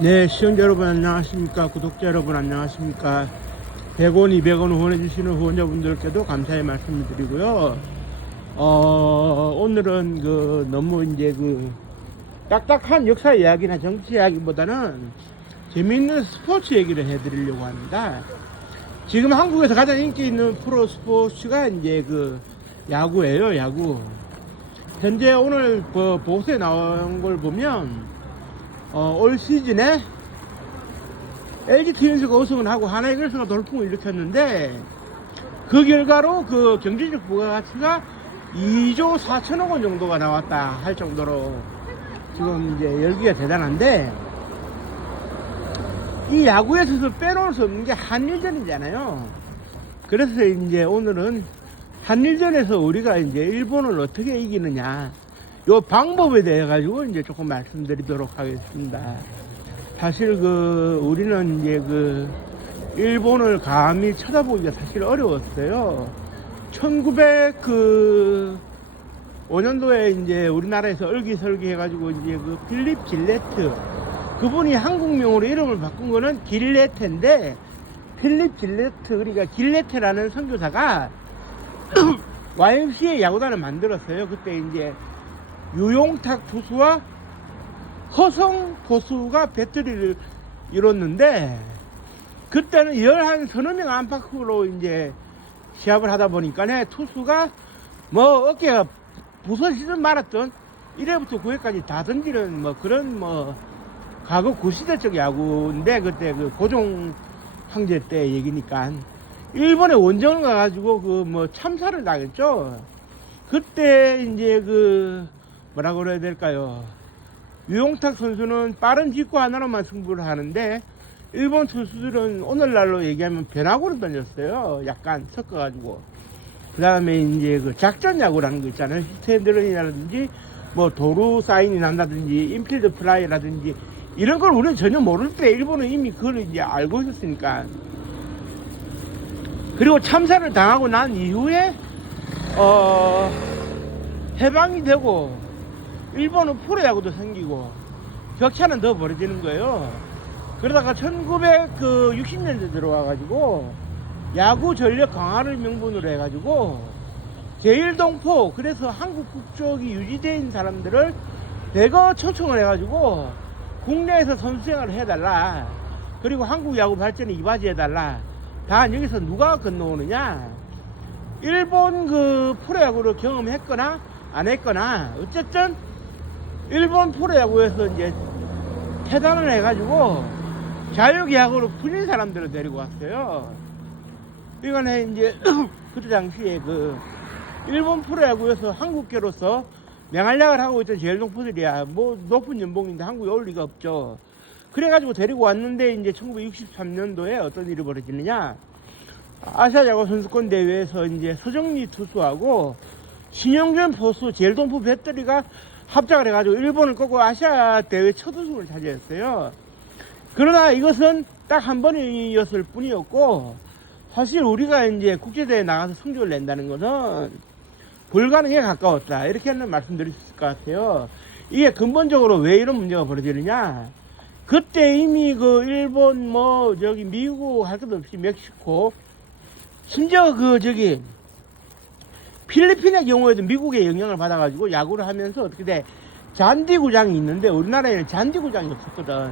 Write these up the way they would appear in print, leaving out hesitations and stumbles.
네, 시청자 여러분 안녕하십니까? 구독자 여러분 안녕하십니까? 100원, 200원 후원해주시는 후원자분들께도 감사의 말씀을 드리고요. 오늘은 너무 딱딱한 역사 이야기나 정치 이야기보다는 재미있는 스포츠 얘기를 해드리려고 합니다. 지금 한국에서 가장 인기 있는 프로 스포츠가 야구예요, 야구. 현재 오늘 보도에 나온 걸 보면, 올 시즌에 LG 트윈스가 우승을 하고 하나 이글스가 돌풍을 일으켰는데, 그 결과로 그 경제적 부가가치가 2조 4천억 원 정도가 나왔다 할 정도로 지금 이제 열기가 대단한데, 이 야구에서 빼놓을 수 없는 게 한일전이잖아요. 그래서 이제 오늘은 한일전에서 우리가 이제 일본을 어떻게 이기느냐, 요 방법에 대해 가지고 이제 조금 말씀드리도록 하겠습니다. 사실 우리는 이제 일본을 감히 쳐다보기가 사실 어려웠어요. 1905년도에 이제 우리나라에서 얼기설기 해가지고 이제 필립 질레트, 그분이 한국명으로 이름을 바꾼 거는 길레테인데, 필립 질레트, 그러니까 길레테라는 선교사가 YMCA 야구단을 만들었어요. 그때 이제 유용탁 투수와 허성 포수가 배터리를 이뤘는데, 그때는 서너 명 안팎으로 이제 시합을 하다 보니까 투수가 어깨가 부서지든 말았든 1회부터 9회까지 다 던지는 그런 과거 구시대적 야구인데, 그때 고종 황제 때 얘기니까 일본에 원정을 가가지고 참사를 당했죠. 그때 이제 뭐라고 그래야 될까요? 유용탁 선수는 빠른 직구 하나로만 승부를 하는데, 일본 선수들은 오늘날로 얘기하면 변화구를 던졌어요. 약간 섞어가지고. 그 다음에 이제 작전 야구라는 거 있잖아요. 히트앤런이라든지 도루 사인이 난다든지 인필드 플라이라든지 이런 걸 우리는 전혀 모를 때 일본은 이미 그걸 이제 알고 있었으니까. 그리고 참사를 당하고 난 이후에 해방이 되고 일본은 프로야구도 생기고 격차는 더 벌어지는 거예요. 그러다가 1960년대 들어와가지고 야구 전력 강화를 명분으로 해가지고 제1동포, 그래서 한국 국적이 유지된 사람들을 대거 초청을 해가지고 국내에서 선수생활을 해달라, 그리고 한국 야구 발전에 이바지해달라. 다 여기서 누가 건너오느냐, 일본 프로야구를 경험했거나 안 했거나 어쨌든 일본 프로야구에서 이제 퇴단을 해가지고 자유계약으로 풀린 사람들을 데리고 왔어요. 이거는 이제 그때 당시에 일본 프로야구에서 한국계로서 맹활약을 하고 있던 제일동포들이야 높은 연봉인데 한국에 올 리가 없죠. 그래가지고 데리고 왔는데, 이제 1963년도에 어떤 일이 벌어지느냐, 아시아야구 선수권 대회에서 이제 서정리 투수하고 신영준 포수, 제일동포 배터리가 합작을 해가지고 일본을 꺾고 아시아 대회 첫 우승을 차지했어요. 그러나 이것은 딱 한 번이었을 뿐이었고, 사실 우리가 이제 국제대회에 나가서 성적을 낸다는 것은 불가능에 가까웠다, 이렇게는 말씀드릴 수 있을 것 같아요. 이게 근본적으로 왜 이런 문제가 벌어지느냐, 그때 이미 일본 미국 할 것 없이 멕시코, 심지어 필리핀의 경우에도 미국의 영향을 받아가지고 야구를 하면서 어떻게 돼, 잔디구장이 있는데 우리나라에는 잔디구장이 없었거든.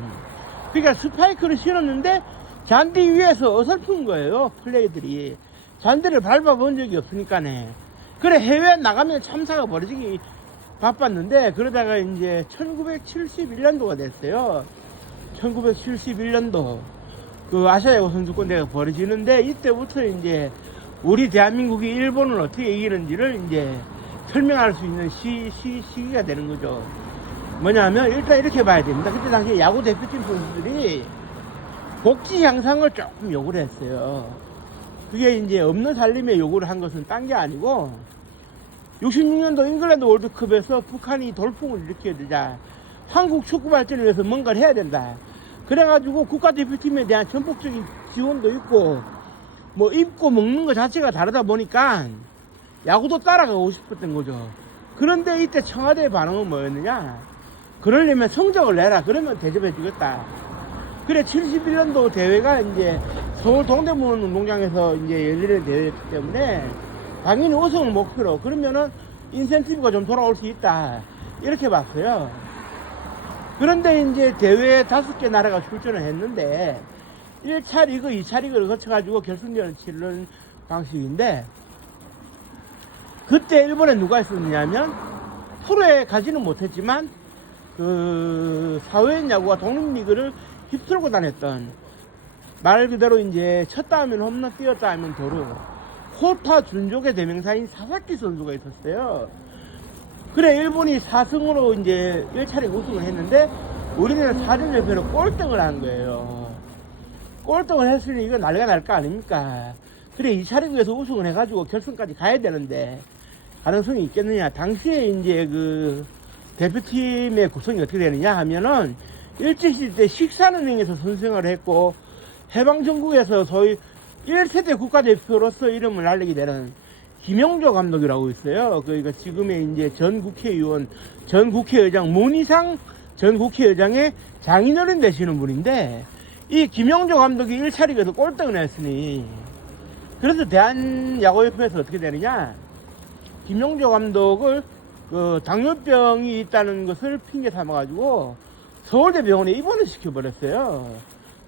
그러니까 스파이크를 실었는데 잔디 위에서 어설픈 거예요, 플레이들이. 잔디를 밟아본 적이 없으니까네. 그래, 해외 나가면 참사가 벌어지기 바빴는데, 그러다가 이제 1971년도가 됐어요. 1971년도 아시아야구 선수권 대회가 벌어지는데, 이때부터 이제 우리 대한민국이 일본을 어떻게 이기는지를 이제 설명할 수 있는 시기가 되는 거죠. 뭐냐면 일단 이렇게 봐야 됩니다. 그때 당시에 야구 대표팀 선수들이 복지 향상을 조금 요구를 했어요. 그게 이제 없는 살림에 요구를 한 것은 딴 게 아니고, 66년도 잉글랜드 월드컵에서 북한이 돌풍을 일으켜야 되자, 한국 축구 발전을 위해서 뭔가를 해야 된다. 그래가지고 국가대표팀에 대한 전폭적인 지원도 있고, 입고 먹는 것 자체가 다르다 보니까 야구도 따라가고 싶었던 거죠. 그런데 이때 청와대의 반응은 뭐였느냐, 그러려면 성적을 내라, 그러면 대접해 주겠다. 그래 71년도 대회가 이제 서울 동대문 운동장에서 이제 열리는 대회였기 때문에 당연히 우승을 목표로 그러면은 인센티브가 좀 돌아올 수 있다 이렇게 봤어요. 그런데 이제 대회에 5개 나라가 출전을 했는데 1차 리그, 2차 리그를 거쳐가지고 결승전을 치르는 방식인데 그때 일본에 누가 있었느냐면 프로에 가지는 못했지만 그 사회인 야구와 독립리그를 휩쓸고 다녔던 말 그대로 이제 쳤다 하면 홈런 뛰었다 하면 도루 호타 준족의 대명사인 사사키 선수가 있었어요. 그래 일본이 4승으로 이제 1차 리그 우승을 했는데 우리는 4전 연패로 꼴등을 한 거예요. 꼴등을 했으니 이거 난리가 날 거 아닙니까? 그래 2차 리그에서 우승을 해가지고 결승까지 가야 되는데 가능성이 있겠느냐? 당시에 이제 그 대표팀의 구성이 어떻게 되느냐 하면은 일제시대 때 식산은행에서 선생을 했고 해방전국에서 소위 1세대 국가대표로서 이름을 알리게 되는 김영조 감독이라고 있어요. 그러니까 지금의 이제 전 국회의원, 전 국회의장, 문희상 전 국회의장의 장인어른 되시는 분인데 이 김영조 감독이 1차 리그에서 꼴등을 했으니 그래서 대한야구협회에서 어떻게 되느냐? 김영조 감독을 그 당뇨병이 있다는 것을 핑계 삼아가지고 서울대 병원에 입원을 시켜버렸어요.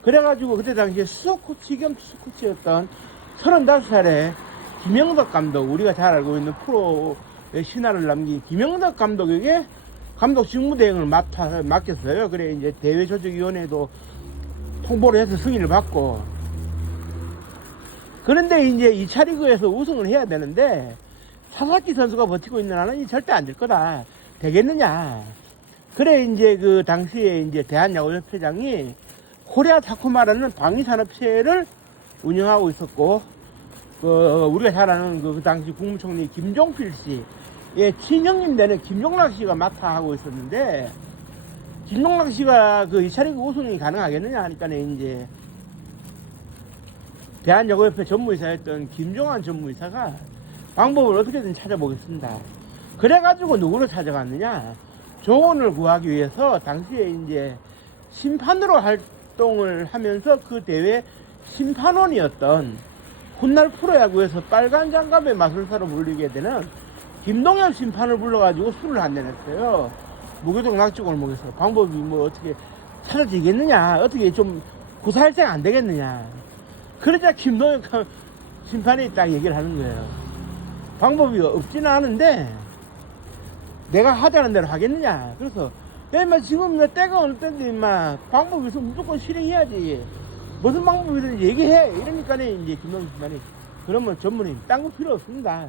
그래가지고 그때 당시에 수석코치 겸 투수코치였던 35살의 김영덕 감독, 우리가 잘 알고 있는 프로의 신화를 남긴 김영덕 감독에게 감독 직무대행을 맡겼어요. 그래 이제 대회조직위원회도 통보를 해서 승인을 받고 그런데 이제 2차 리그에서 우승을 해야 되는데 사사키 선수가 버티고 있는 한은 절대 안 될 거다. 되겠느냐. 그래, 이제 그 당시에 이제 대한야구협회장이 코리아 타코마라는 방위산업체를 운영하고 있었고, 우리가 잘 아는 그 당시 국무총리 김종필 씨, 예, 친형님 되는 김종락 씨가 맡아 하고 있었는데, 김종락 씨가 그 2차 리그 우승이 가능하겠느냐 하니까 이제 대한야구협회 전무이사였던 김종환 전무이사가 방법을 어떻게든 찾아보겠습니다. 그래가지고 누구를 찾아갔느냐? 조언을 구하기 위해서 당시에 이제 심판으로 활동을 하면서 그 대회 심판원이었던 훗날 프로야구에서 빨간 장갑의 마술사로 불리게 되는 김동엽 심판을 불러가지고 술을 한잔 했어요. 무교동 낙지골목에서. 방법이 뭐 어떻게 찾아지겠느냐? 어떻게 좀 구사일생 안 되겠느냐? 그러자 김동엽 심판이 딱 얘기를 하는 거예요. 방법이 없지는 않은데 내가 하자는 대로 하겠느냐. 그래서 야 임마 지금 내 때가 어느 때인데 임마 방법이 있으면 무조건 실행해야지. 무슨 방법이든 얘기해. 이러니까 이제 김동준 심판이 그러면 전문인 딴 거 필요 없습니다.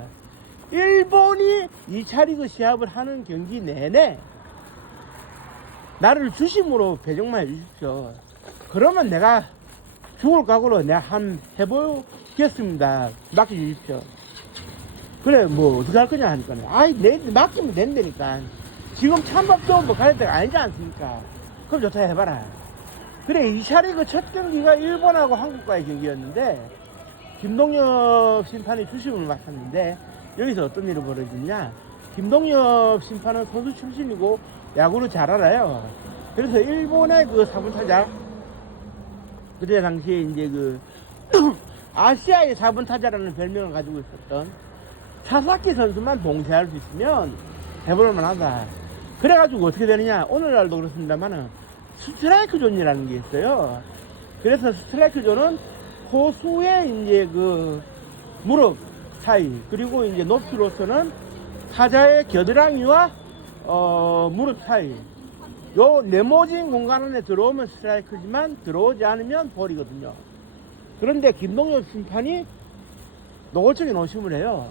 일본이 2차 리그 시합을 하는 경기 내내 나를 주심으로 배정만 해주십시오. 그러면 내가 죽을 각오로 내가 한번 해보겠습니다. 맡겨주십시오. 그래 뭐 어떻게 할 거냐 하니까 아이 내 맡기면 된다니까. 지금 찬밥도 뭐 갈 때가 아니지 않습니까? 그럼 좋다 해봐라. 그래 2차 리그 첫 경기가 일본하고 한국과의 경기였는데 김동엽 심판이 주심을 맡았는데 여기서 어떤 일이 벌어지냐. 김동엽 심판은 선수 출신이고 야구를 잘 알아요. 그래서 일본의 그 4분 타자 그때 당시에 이제 그 아시아의 4분 타자라는 별명을 가지고 있었던 사사키 선수만 봉쇄할 수 있으면 해볼만 하다. 그래가지고 어떻게 되느냐. 오늘날도 그렇습니다만은 스트라이크 존이라는 게 있어요. 그래서 스트라이크 존은 포수의 이제 그 무릎 사이 그리고 이제 높이로서는 타자의 겨드랑이와 무릎 사이 요 네모진 공간 안에 들어오면 스트라이크지만 들어오지 않으면 볼이거든요. 그런데 김동엽 심판이 노골적인 오심을 해요.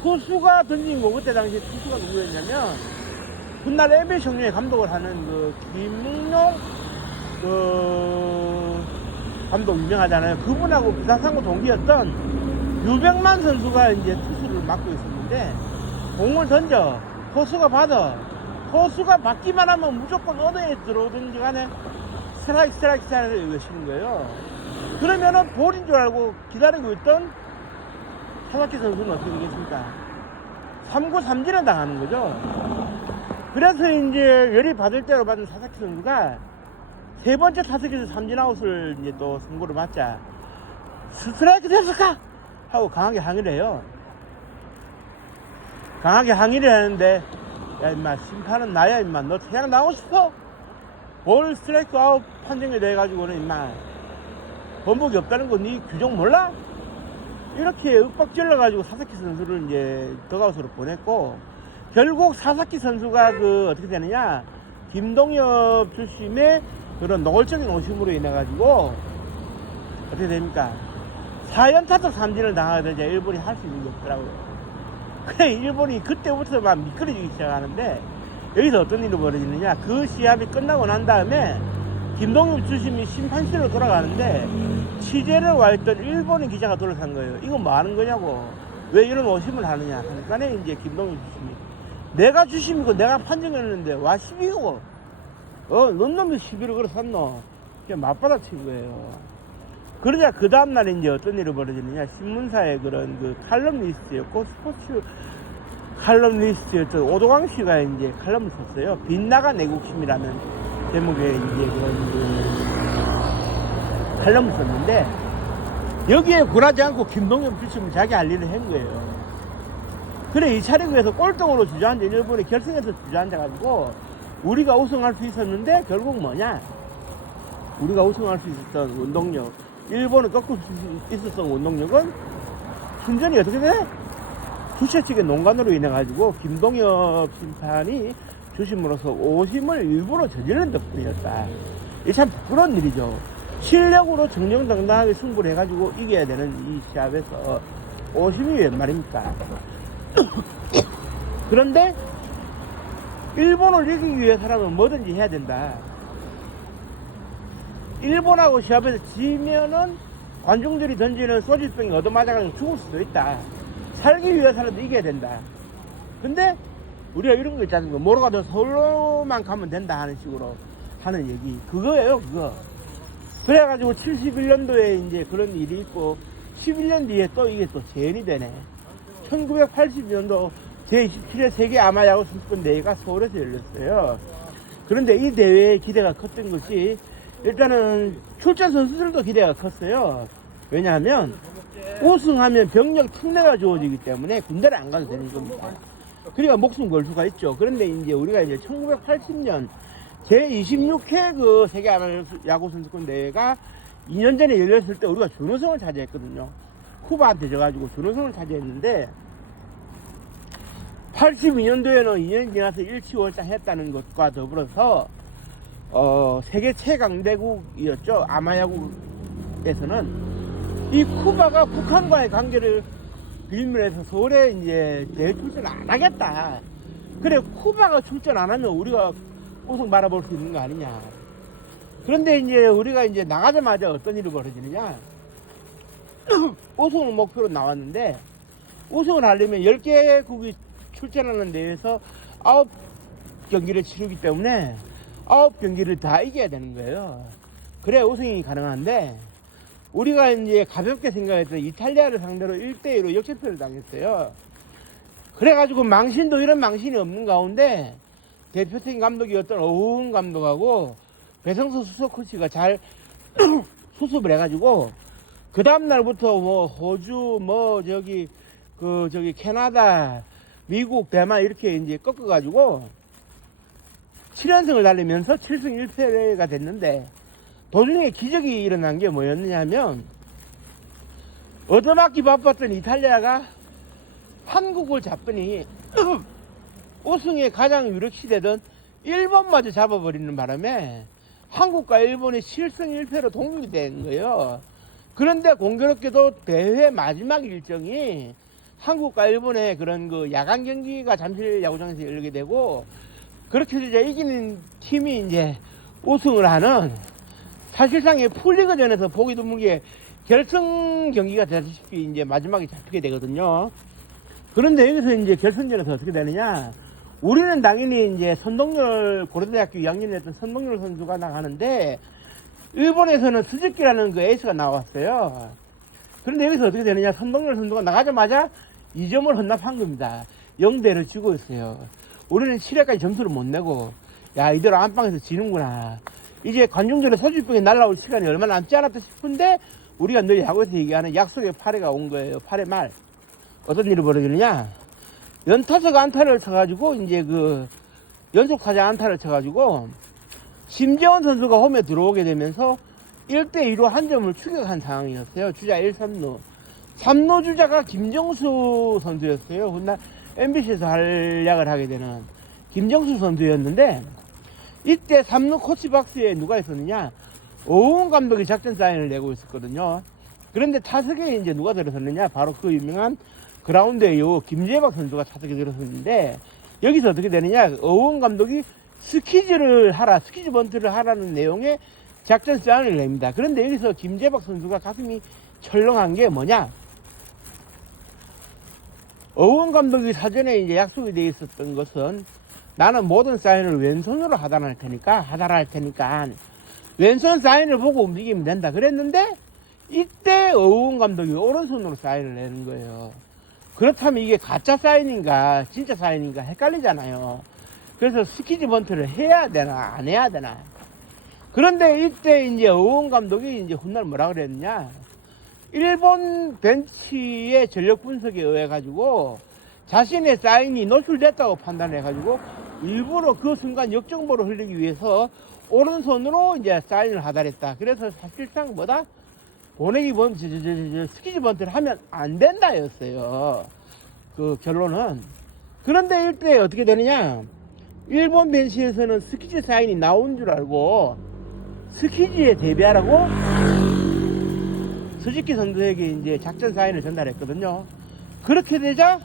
투수가 던진 거 그때 당시 투수가 누구였냐면 훗날 에베 청룡의 감독을 하는 그 김웅룡 그 감독 유명하잖아요. 그분하고 부산상고 동기였던 유백만 선수가 이제 투수를 맡고 있었는데 공을 던져 포수가 받아 포수가 받기만 하면 무조건 어디에 들어오든지 간에 스트라이크 외치는 거예요. 그러면은 볼인 줄 알고 기다리고 있던 사사키 선수는 어떻게 되겠습니까? 3구 3진을 당하는 거죠. 그래서 이제 열이 받을 대로 받은 사사키 선수가 세 번째 타석에서 삼진아웃을 이제 또 선고를 받자 스트라이크 됐을까? 하고 강하게 항의를 해요. 강하게 항의를 하는데 야 임마 심판은 나야 임마 너 그냥 나오고 싶어? 볼 스트라이크 아웃 판정이 돼가지고는 임마 번복이 없다는 거 네 규정 몰라? 이렇게 윽박질러가지고 사사키 선수를 이제 더가웃으로 보냈고 결국 사사키 선수가 그 어떻게 되느냐 김동엽 주심의 그런 노골적인 오심으로 인해가지고 어떻게 됩니까? 4연타석 삼진을 당하게 되자 일본이 할 수 있는 게 없더라고요. 그래 일본이 그때부터 막 미끄러지기 시작하는데 여기서 어떤 일이 벌어지느냐 그 시합이 끝나고 난 다음에 김동엽 주심이 심판실로 돌아가는데 취재를 와있던 일본인 기자가 돌아선 거예요. 이거 뭐 하는 거냐고 왜 이런 오심을 하느냐 하니까 이제 김동엽 주심이 내가 주심이고 내가 판정했는데 와 시비고 넌 놈이 시비를 걸어 샀노 그냥 맞받아친 거예요. 그러자 그 다음날 이제 어떤 일이 벌어지느냐 신문사에 그런 그 칼럼니스트였고 스포츠 칼럼니스트였던 오도광 씨가 이제 칼럼을 썼어요. 빗나가 내국심이라는 제목의 이제 그런 그 칼럼을 썼는데 여기에 굴하지 않고 김동엽 주심은 자기 할 일을 한 거예요. 그래 이 차례구에서 꼴등으로 주저앉아 일본이 결승에서 주저앉아가지고 우리가 우승할 수 있었는데 결국 뭐냐 우리가 우승할 수 있었던 운동력 일본을 꺾을 수 있었던 운동력은 순전히 어떻게 돼? 주최 측의 농간으로 인해가지고 김동엽 심판이 주심으로서 오심을 일부러 저지른 덕분이었다. 이게 참 부끄러운 일이죠. 실력으로 정정당당하게 승부를 해가지고 이겨야 되는 이 시합에서 오심이 웬 말입니까? 그런데 일본을 이기기 위해서라면 뭐든지 해야 된다. 일본하고 시합에서 지면은 관중들이 던지는 소주병이 얻어맞아가지고 죽을 수도 있다. 살기 위해서라도 이겨야 된다. 근데 우리가 이런 거 있지 않습니까? 뭐로 가도 서울로만 가면 된다 하는 식으로 하는 얘기 그거예요 그거. 그래가지고 71년도에 이제 그런 일이 있고 11년 뒤에 또 이게 또 재현이 되네. 1980년도 제27회 세계 아마야구 선수권 대회가 서울에서 열렸어요. 그런데 이 대회의 기대가 컸던 것이 일단은 출전 선수들도 기대가 컸어요. 왜냐하면 우승하면 병력 특례가 주어지기 때문에 군대를 안 가도 되는 겁니다. 그러니까 목숨 걸 수가 있죠. 그런데 이제 우리가 이제 1980년 제26회 그 세계 야구 선수권 대회가 2년 전에 열렸을 때 우리가 준우승을 차지했거든요. 쿠바한테 져가지고 준우승을 차지했는데 82년도에는 2년 지나서 일치월장 했다는 것과 더불어서 세계 최강대국이었죠. 아마야구에서는 이 쿠바가 북한과의 관계를 빌면해서 서울에 이제 대회 출전 안 하겠다. 그래 쿠바가 출전 안 하면 우리가 우승 바라볼 수 있는 거 아니냐. 그런데 이제 우리가 이제 나가자마자 어떤 일이 벌어지느냐. 우승을 목표로 나왔는데 우승을 하려면 10개국이 출전하는 대회에서 9경기를 치르기 때문에 9경기를 다 이겨야 되는 거예요. 그래야 우승이 가능한데 우리가 이제 가볍게 생각했던 이탈리아를 상대로 1대1로 역전패를 당했어요. 그래가지고 망신도 이런 망신이 없는 가운데 대표팀 감독이었던 어훈 감독하고 배성수 수석 코치가 잘 수습을 해가지고 그 다음날부터 뭐 호주 저기 캐나다 미국 대만 이렇게 이제 꺾어가지고 7연승을 달리면서 7승 1패가 됐는데 도중에 기적이 일어난 게 뭐였느냐면 얻어맞기 바빴던 이탈리아가 한국을 잡더니 우승에 가장 유력시 되던 일본마저 잡아버리는 바람에 한국과 일본이 7승 1패로 동률이 된 거예요. 그런데 공교롭게도 대회 마지막 일정이 한국과 일본의 그런 그 야간 경기가 잠실 야구장에서 열리게 되고 그렇게 해서 이기는 팀이 이제 우승을 하는 사실상의 풀리그전에서 보기 드물게 결승 경기가 되다시피 이제 마지막에 잡히게 되거든요. 그런데 여기서 이제 결승전에서 어떻게 되느냐. 우리는 당연히 이제 선동열 고려대학교 2학년이었던 선동열 선수가 나가는데 일본에서는 스즈키라는 그 에이스가 나왔어요. 그런데 여기서 어떻게 되느냐. 선동열 선수가 나가자마자 2점을 헌납한 겁니다. 0대를 지고 있어요. 우리는 7회까지 점수를 못 내고 야 이대로 안방에서 지는구나. 이제 관중들의 소주병이 날라올 시간이 얼마 남지 않았다 싶은데 우리가 늘 야구에서 얘기하는 약속의 8회가 온 거예요. 8회 말. 어떤 일이 벌어지느냐? 연타석 안타를 쳐가지고 이제 그 연속 타자 안타를 쳐가지고 심재원 선수가 홈에 들어오게 되면서 1대2로 한 점을 추격한 상황이었어요. 주자 1, 3루. 3루 주자가 김정수 선수였어요. 훗날 MBC에서 활약을 하게 되는 김정수 선수였는데 이때 3루 코치박스에 누가 있었느냐? 오웅 감독이 작전 사인을 내고 있었거든요. 그런데 타석에 이제 누가 들어섰느냐? 바로 그 유명한 그라운드에요. 김재박 선수가 타석에 들어섰는데 여기서 어떻게 되느냐? 오웅 감독이 스키즈 번트를 하라는 내용의 작전 사인을 냅니다. 그런데 여기서 김재박 선수가 가슴이 철렁한 게 뭐냐? 어원 감독이 사전에 이제 약속이 돼 있었던 것은 나는 모든 사인을 왼손으로 하달할 테니까 왼손 사인을 보고 움직이면 된다 그랬는데 이때 어원 감독이 오른손으로 사인을 내는 거예요. 그렇다면 이게 가짜 사인인가 진짜 사인인가 헷갈리잖아요. 그래서 스키즈 번트를 해야 되나 안 해야 되나. 그런데 이때 이제 어원 감독이 이제 훗날 뭐라 그랬느냐? 일본 벤치의 전력 분석에 의해 가지고 자신의 사인이 노출됐다고 판단해 가지고 일부러 그 순간 역정보를 흘리기 위해서 오른손으로 이제 사인을 하달했다. 그래서 사실상 뭐다? 보내기 스키즈 번트를 하면 안 된다였어요. 그 결론은. 그런데 이때 어떻게 되느냐? 일본 벤치에서는 스키즈 사인이 나온 줄 알고 스키즈에 대비하라고 서지키 선수에게 이제 작전 사인을 전달했거든요. 그렇게 되자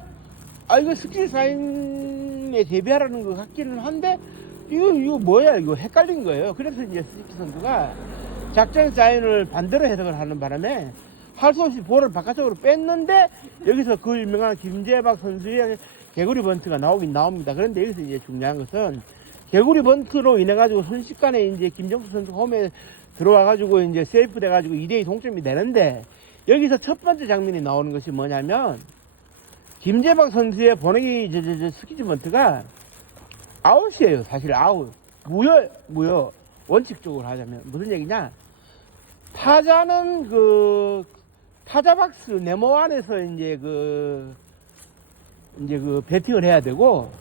이거 스키즈 사인에 대비하라는 것 같기는 한데 이거 뭐야 이거 헷갈린 거예요. 그래서 이제 서지키 선수가 작전 사인을 반대로 해석을 하는 바람에 할 수 없이 볼을 바깥쪽으로 뺐는데 여기서 그 유명한 김재박 선수의 개구리 번트가 나오긴 나옵니다. 그런데 여기서 이제 중요한 것은 개구리 번트로 인해 가지고 순식간에 이제 김정수 선수 홈에 들어와 가지고 이제 세이프 돼 가지고 2대2 동점이 되는데 여기서 첫 번째 장면이 나오는 것이 뭐냐면 김재박 선수의 보내기 스키즈 번트가 아웃이에요. 사실 아웃. 무효. 원칙적으로 하자면 무슨 얘기냐? 타자는 그 타자 박스 네모 안에서 이제 그 배팅을 해야 되고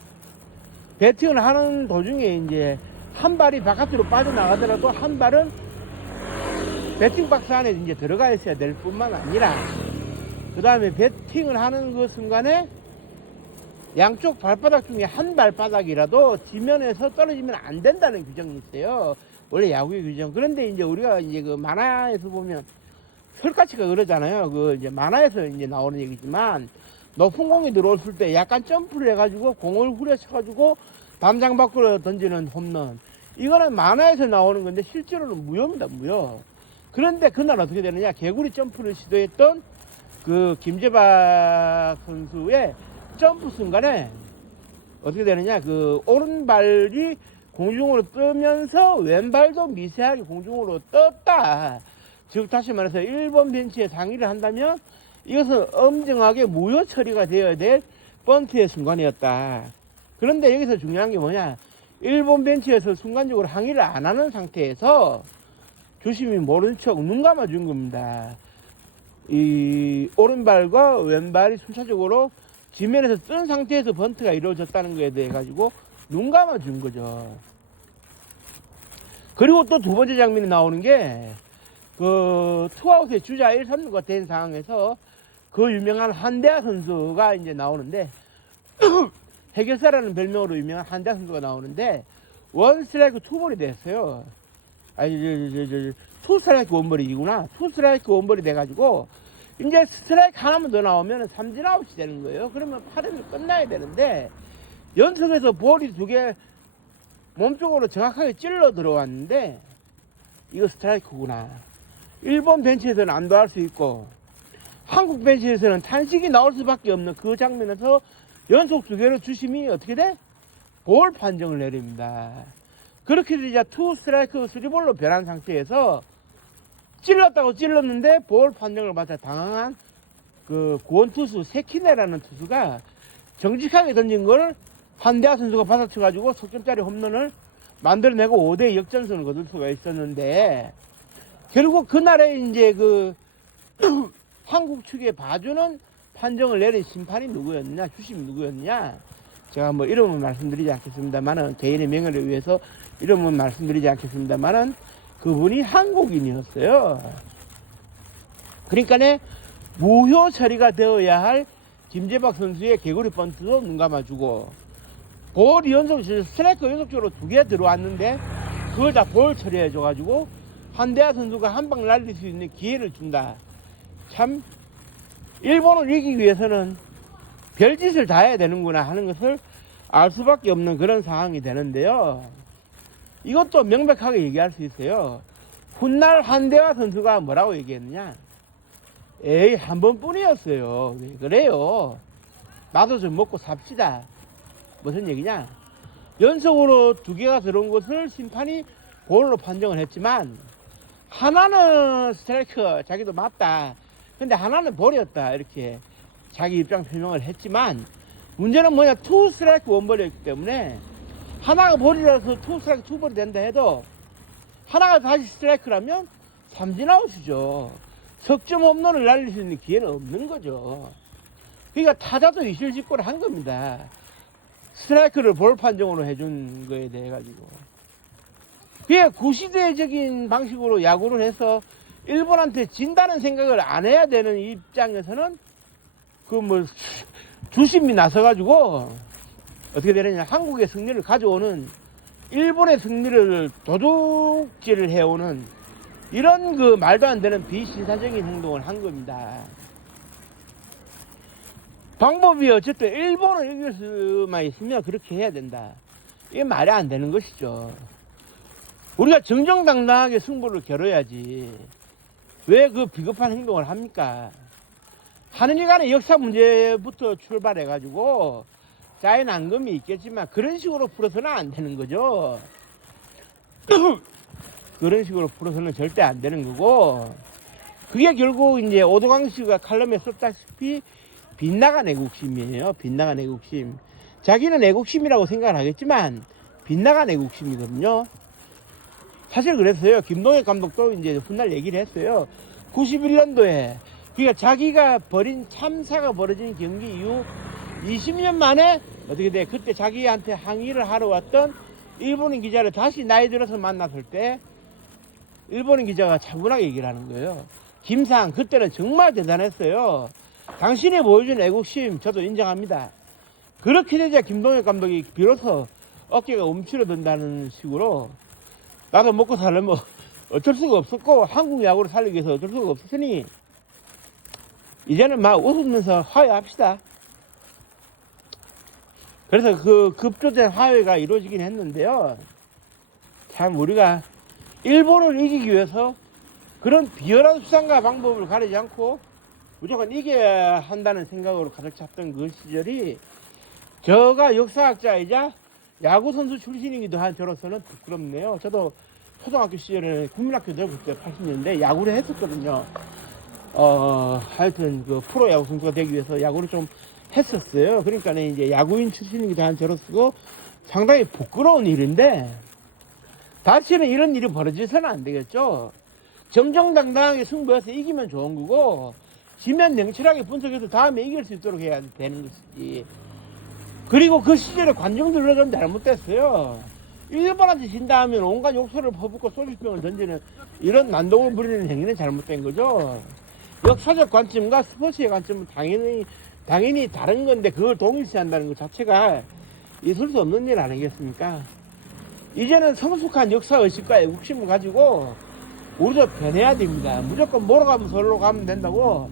배팅을 하는 도중에 이제 한 발이 바깥으로 빠져나가더라도 한 발은 배팅 박스 안에 이제 들어가 있어야 될 뿐만 아니라 그 다음에 배팅을 하는 그 순간에 양쪽 발바닥 중에 한 발바닥이라도 지면에서 떨어지면 안 된다는 규정이 있어요. 원래 야구의 규정. 그런데 이제 우리가 이제 그 만화에서 보면 혈가치가 그러잖아요. 그 이제 만화에서 이제 나오는 얘기지만 높은 공이 들어왔을 때 약간 점프를 해가지고 공을 후려쳐가지고 담장 밖으로 던지는 홈런. 이거는 만화에서 나오는 건데 실제로는 무효입니다. 무효. 그런데 그날 어떻게 되느냐? 개구리 점프를 시도했던 그 김재박 선수의 점프 순간에 어떻게 되느냐? 그 오른발이 공중으로 뜨면서 왼발도 미세하게 공중으로 떴다. 즉 다시 말해서 일본 벤치에 상의를 한다면 이것은 엄정하게 무효 처리가 되어야 될 번트의 순간이었다. 그런데 여기서 중요한 게 뭐냐? 일본 벤치에서 순간적으로 항의를 안 하는 상태에서 주심이 모른 척 눈 감아준 겁니다. 이 오른발과 왼발이 순차적으로 지면에서 뜬 상태에서 번트가 이루어졌다는 것에 대해 가지고 눈 감아준 거죠. 그리고 또 두 번째 장면이 나오는 게 그 투아웃의 주자 1, 3루가 된 상황에서 그 유명한 한대하 선수가 이제 나오는데 해결사라는 별명으로 유명한 한대하 선수가 나오는데 원 스트라이크 투볼이 됐어요. 투 스트라이크 원볼이구나. 투 스트라이크 원볼이 돼가지고 이제 스트라이크 하나만 더 나오면 삼진 아웃이 되는 거예요. 그러면 8회는 끝나야 되는데 연속해서 볼이 두 개 몸쪽으로 정확하게 찔러 들어왔는데 이거 스트라이크구나. 일본 벤치에서는 안도 할 수 있고 한국 벤치에서는 탄식이 나올 수밖에 없는 그 장면에서 연속 두 개로 주심이 어떻게 돼? 볼 판정을 내립니다. 그렇게 되자 투 스트라이크 3볼로 변한 상태에서 찔렀다고 찔렀는데 볼 판정을 받아 당황한 그 구원투수 세키네라는 투수가 정직하게 던진 걸 한대하 선수가 받아쳐가지고 석점짜리 홈런을 만들어내고 5대 역전승을 거둘 수가 있었는데, 결국 그날에 이제 그 한국 측에 봐주는 판정을 내린 심판이 누구였냐, 주심이 누구였냐, 제가 뭐 이름은 말씀드리지 않겠습니다만은, 개인의 명예를 위해서 이름은 말씀드리지 않겠습니다만은, 그분이 한국인이었어요. 그러니까 무효 처리가 되어야 할 김재박 선수의 개구리 번트도 눈 감아주고, 볼 연속 스트라이크 연속적으로 2개 들어왔는데 그걸 다 볼 처리해줘가지고 한대하 선수가 한 방 날릴 수 있는 기회를 준다. 참 일본을 이기기 위해서는 별짓을 다 해야 되는구나 하는 것을 알 수밖에 없는 그런 상황이 되는데요. 이것도 명백하게 얘기할 수 있어요. 훗날 한대하 선수가 뭐라고 얘기했느냐, 에이 한 번뿐이었어요. 왜 그래요? 나도 좀 먹고 삽시다. 무슨 얘기냐, 연속으로 2개가 들어온 것을 심판이 볼로 판정을 했지만 하나는 스트라이크 자기도 맞다, 근데 하나는 볼이었다, 이렇게 자기 입장 표명을 했지만, 문제는 뭐냐, 2 스트라이크 1볼이었기 때문에 하나가 볼이라서 2 스트라이크 2볼이 된다 해도 하나가 다시 스트라이크라면 삼진 아웃이죠. 석점 홈런을 날릴 수 있는 기회는 없는 거죠. 그러니까 타자도 이실직고를 한 겁니다. 스트라이크를 볼 판정으로 해준 거에 대해 가지고. 그게 구시대적인 방식으로 야구를 해서 일본한테 진다는 생각을 안 해야 되는 입장에서는 그 뭐 주심이 나서가지고 어떻게 되느냐, 한국의 승리를 가져오는, 일본의 승리를 도둑질을 해오는 이런 그 말도 안 되는 비신사적인 행동을 한 겁니다. 방법이 어쨌든 일본을 이길 수만 있으면 그렇게 해야 된다. 이게 말이 안 되는 것이죠. 우리가 정정당당하게 승부를 겨뤄야지 왜 그 비겁한 행동을 합니까? 하는 일간의 역사 문제부터 출발해가지고 쌓인 앙금이 있겠지만 그런 식으로 풀어서는 안 되는 거죠. 그런 식으로 풀어서는 절대 안 되는 거고, 그게 결국 이제 오도강 씨가 칼럼에 썼다시피 빗나간 애국심이에요. 빗나간 애국심. 자기는 애국심이라고 생각을 하겠지만 빗나간 애국심이거든요. 사실 그랬어요. 김동엽 감독도 이제 훗날 얘기를 했어요. 91년도에 그러니까 자기가 벌인 참사가 벌어진 경기 이후 20년 만에 어떻게 돼? 그때 자기한테 항의를 하러 왔던 일본인 기자를 다시 나이 들어서 만났을 때 일본인 기자가 차분하게 얘기를 하는 거예요. 김상 그때는 정말 대단했어요. 당신이 보여준 애국심 저도 인정합니다. 그렇게 되자 김동엽 감독이 비로소 어깨가 움츠러든다는 식으로, 나도 먹고 살려면 어쩔 수가 없었고 한국 야구를 살리기 위해서 어쩔 수가 없었으니 이제는 막 웃으면서 화해합시다. 그래서 그 급조된 화해가 이루어지긴 했는데요. 참 우리가 일본을 이기기 위해서 그런 비열한 수단과 방법을 가리지 않고 무조건 이겨야 한다는 생각으로 가득 찼던 그 시절이, 저가 역사학자이자 야구선수 출신이기도 한 저로서는 부끄럽네요. 저도 초등학교 시절에 국민학교 들어갈 때 80년대 야구를 했었거든요. 하여튼 그 프로 야구 선수가 되기 위해서 야구를 좀 했었어요. 그러니까 이제 야구인 출신이기도 한 저로서 상당히 부끄러운 일인데, 다시는 이런 일이 벌어져서는 안 되겠죠. 정정당당하게 승부해서 이기면 좋은 거고, 지면 냉철하게 분석해서 다음에 이길 수 있도록 해야 되는 것이지. 그리고 그 시절에 관중들로 좀 잘못됐어요. 일본한테 진다 하면 온갖 욕설을 퍼붓고 소주병을 던지는 이런 난동을 부리는 행위는 잘못된 거죠. 역사적 관점과 스포츠의 관점은 당연히 다른 건데 그걸 동일시한다는 것 자체가 있을 수 없는 일 아니겠습니까? 이제는 성숙한 역사의식과 애국심을 가지고 우리도 변해야 됩니다. 무조건 몰아가면 서로 가면 된다고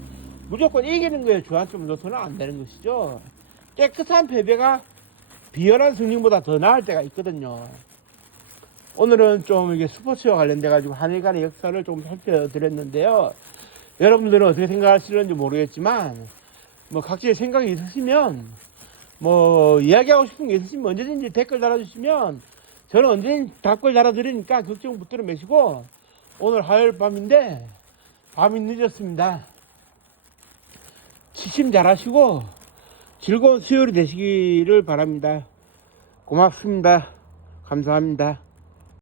무조건 이기는 거에 주안점을 둬서는 안 되는 것이죠. 깨끗한 패배가 비열한 승리보다 더 나을 때가 있거든요. 오늘은 좀 이게 스포츠와 관련돼 가지고 한일간의 역사를 좀 살펴드렸는데요. 여러분들은 어떻게 생각하시는지 모르겠지만 뭐 각자의 생각이 있으시면 뭐 이야기하고 싶은 게 있으시면 언제든지 댓글 달아주시면 저는 언제든지 답글 달아드리니까 걱정 붙들어 매시고, 오늘 화요일 밤인데 밤이 늦었습니다. 취침 잘하시고 즐거운 수요일이 되시기를 바랍니다. 고맙습니다. 감사합니다.